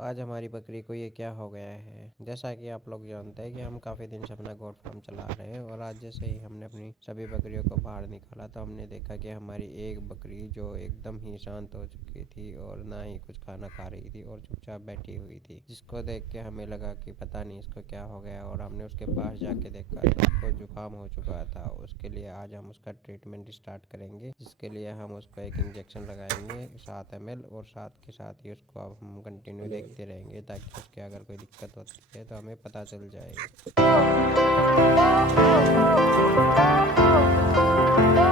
आज हमारी बकरी को ये क्या हो गया है। जैसा कि आप लोग जानते हैं कि हम काफ़ी दिन से अपना गोट फार्म चला रहे हैं और आज जैसे ही हमने अपनी सभी बकरियों को बाहर निकाला तो हमने देखा कि हमारी एक बकरी जो एकदम ही शांत हो चुकी थी और ना ही कुछ खाना खा रही थी और चुपचाप बैठी हुई थी, जिसको देख के हमें लगा कि पता नहीं इसको क्या हो गया। और हमने उसके पास जाके देखा तो उसको जुकाम हो चुका था। उसके लिए आज हम उसका ट्रीटमेंट स्टार्ट करेंगे, जिसके लिए हम उसको एक इंजेक्शन लगाएंगे 7 ml और साथ के साथ ही उसको अब हम कंटिन्यू देखते रहेंगे ताकि उसके अगर कोई दिक्कत होती है तो हमें पता चल जाए।